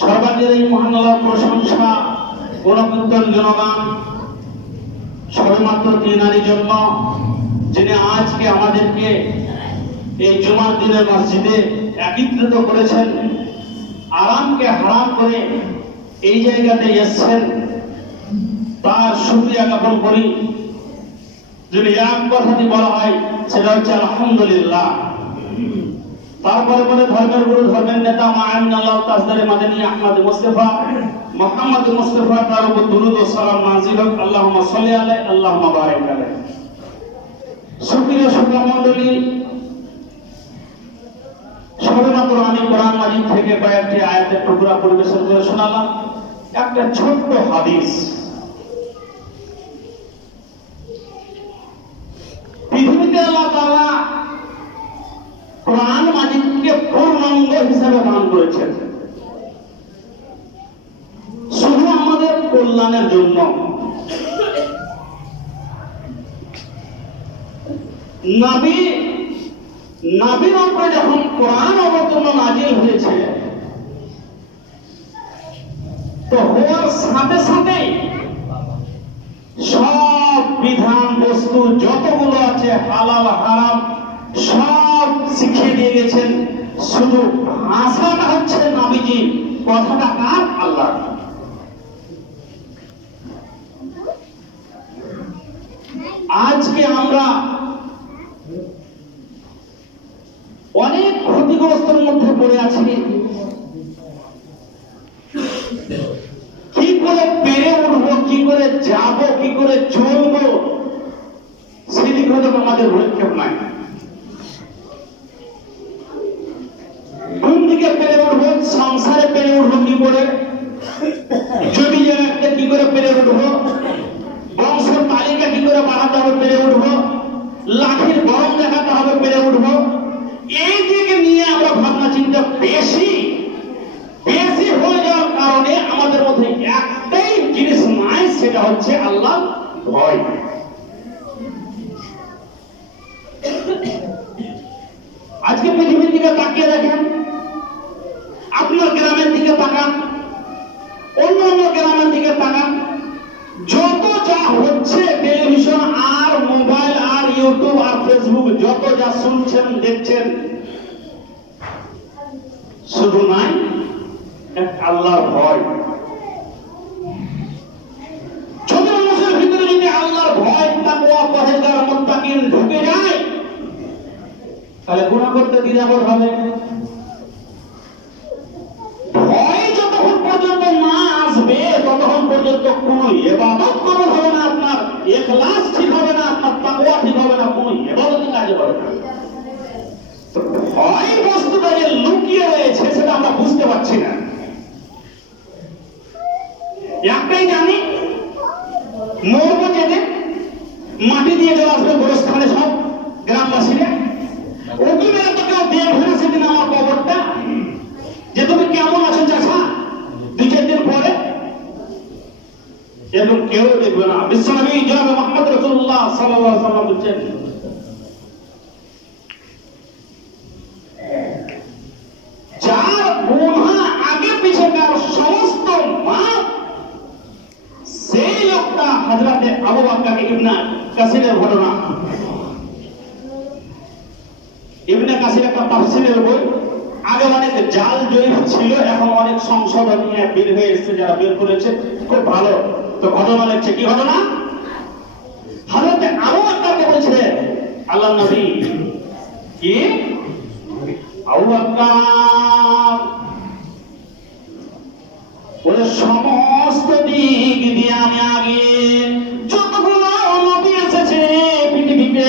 সর্বাগ্রে এই মহান আল্লাহর প্রশংসা গুণকীর্তন গুণগান সবেমাত্র তিনারই জন্য, যিনি আজকে আমাদেরকে এই জুমার দিনের মসজিদে একত্রিত করেছেন, আরামকে হারাম করে এই জায়গাতে এসছেন, তার শুকরিয়া জ্ঞাপন করি। যদি এক কথাটি বলা হয় সেটা হচ্ছে আলহামদুলিল্লাহ। তারপরে পরে ধর্মের গুরু ধর্মের নেতা মাআমিন আল্লাহ তাজদারে মাদানী আহমদ মুস্তাফা মুহাম্মদ মুস্তাফা তার উপর দুরূদ ও সালাম নাযিল হোক। আল্লাহুম্মা সাল্লি আলাইহি আল্লাহুম্মা বারিক আলাইহি। সুপ্রিয় শ্রোতা মণ্ডলী, সবেমাত্র আমি কোরআন মাজিদ থেকে কয়েকটি আয়াতের টুকরা পরিবেশন করে শোনালাম। একটা ছোট্ট হাদিস। পৃথিবীতে আল্লাহ তাআলা কোরআন মাজিদকে পূর্ণাঙ্গ হিসেবে দান করেছেন, শুধু আমাদের কল্যাণের জন্য। নবীর উপরে যখন কোরআন অবতীর্ণ নাজিল হয়েছে, তো হওয়ার সাথে সাথে সব বিধান বস্তু যতগুলো আছে হালাল হারাম সব শিখিয়ে দিয়ে গেছেন। শুধু ভাষাটা হচ্ছে নবীজি, কথাটা কার? আল্লাহ। আজকে আমরা অনেক ক্ষতিগ্রস্তের মধ্যে পড়ে আছি। কি করে পেরে উঠবো, কি করে যাব, কি করে চলবো, সেদিক হয়তো আমাদের ভূক্ষেপ নাই। কোন দিকে পেরে উঠবো, সংসারে পেরে উঠবো কি করে, জমি জায়গাতে কি করে পেরে উঠবো, বংশের তালিকা কি করে বাড়াতে হবে পেরে উঠবো, লাঠির গরম দেখাতে হবে পেরে উঠবো, এই দিকে নিয়ে আমরা ভাবনা চিন্তা বেশি হয়ে যাওয়ার কারণে আমাদের মধ্যে একটাই জিনিস নাই, সেটা হচ্ছে আল্লাহ ভয়। আজকে পৃথিবীর দিকে তাকিয়ে দেখেন, আপনার গ্রামের দিকে তাকান, অন্য গ্রামের দিকে তাকান, যত যা হচ্ছে টেলিভিশন আর মোবাইল আর ইউটিউব আর ফেসবুক, যত যা শুনছেন দেখছেন, শুধু নাই এক আল্লাহর ভয়। ছোট মানুষের ভিতরে যদি আল্লাহর ভয়, তাকওয়া, পরহেজগার, মুত্তাকিন ঢুকে যায়, তাহলে গুনাহ করতে দ্বিধাবোধ হবে। ভয় যতক্ষণ পর্যন্ত না আসবে, ততক্ষণ পর্যন্ত কোনো ইবাদত কবুল হবে না, আপনার ইখলাস ঠিক হবে না, আপনার তাকওয়া ঠিক হবে না, কোনো ইবাদতই কাজে হবে না। ভয় বস্তুটা যে লুকিয়ে রয়েছে সেটা আমরা বুঝতে পারছি না। একটাই জানি, মরবো যেদিন, মাটি দিয়ে চলে আসবে গোরস্থানে সব গ্রামবাসীরা, ওকে মেরে তো কেউ দেখবে না সেদিন আমার কবরটা, যে তুমি কেমন আছো চাচা, 2-4 দিন পরে এরকম কেউ দেখবে না। বিশ্বনবী জনাব মুহাম্মদ রাসূলুল্লাহ সাল্লাল্লাহু আলাইহি ওয়াসাল্লাম বলেছেন, যার গুনাহ আগে পিছনের সমস্ত মাপ, সেই লোকটা হযরতে আবু বকর ইবনে কাসিরের ঘটনা। ইবনে কাসির একটা তাফসীরের বই, আগে অনেক জাল জয়ীফ ছিল, এখন অনেক সংশোধন নিয়ে বের হয়ে এসেছে, যারা বের করেছে খুব ভালো। তো ঘটনা লিখছে, কি ঘটনা? হযরতে আবু বকরকে বলছে আল্লাহর নবী, কি আবু বকর, ওরে সমস্ত দিক দিয়ে আমি আগে যতগুলো নবী এসেছে পৃথিবীতে,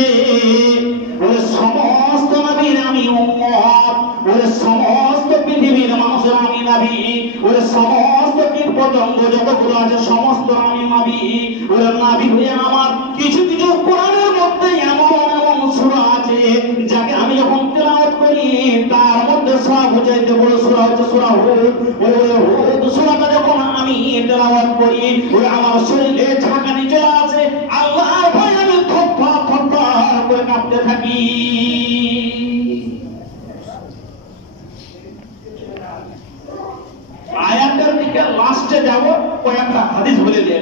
ওরে সমস্ত নবীর আমি উম্মত, ওরে সমস্ত পৃথিবীর মানুষের আমি নবী, ওরে সমস্ত কীট পতঙ্গ যতগুলো আছে সমস্ত আমি নবী। ওরে নবী হয়ে আমার কিছু কিছু কোরআনের মধ্যে এমন এমন সূরা আছে, যাকে আমি যখন তেলাওয়াত করি তার মধ্যে সবচাইতে বড় সূরা হচ্ছে সূরা হুদ। ওরে হুদ সূরাটা যখন আমি তেলাওয়াত করি, ওরে আমার শরীরে ঝাঁকানি চলে আসে, আল্লাহর ভয়ে আমি থরথর থরথর করে কাঁপতে থাকি। আয়াত একটা হাদিস বলে দিয়ে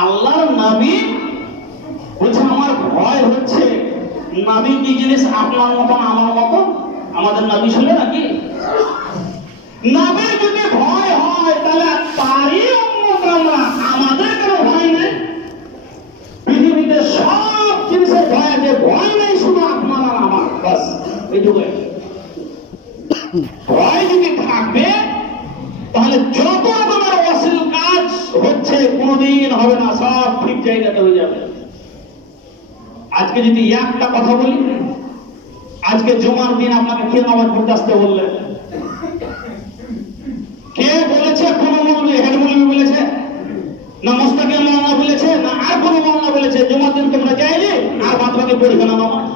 আল্লাহর নবী বলছে আমার ভয় হচ্ছে নবী কি জিনিস আপনার মতন আমার মতন আমাদের নবী ছিল নাকি নবী যদি ভয় হয় তাহলে তারই উম্মত আমরা আমাদের কোনো ভয় নেই পৃথিবীতে সব জিনিসের ভয় আছে ভয় নেই শুধু আপনার আর আমার বাস এইটুকু ভয় যদি থাকবে তাহলে যত রকমের অশ্লীল কাজ হচ্ছে কোনোদিন হবে না সব ঠিক জায়গাতে হয়ে যাবে আজকে যদি একটা কথা বলি আজকে জুমার দিন আপনাকে কে নামাজ পড়তে আসতে বললেন কে বলেছে কোন মৌলবি হেড মৌলবি বলেছে না মোস্তাকিম মাওলানা বলেছে না আর কোন মাওলানা বলেছে জুমার দিন তোমরা যাইলে আর বাদ বাকি পড়বে না নামাজ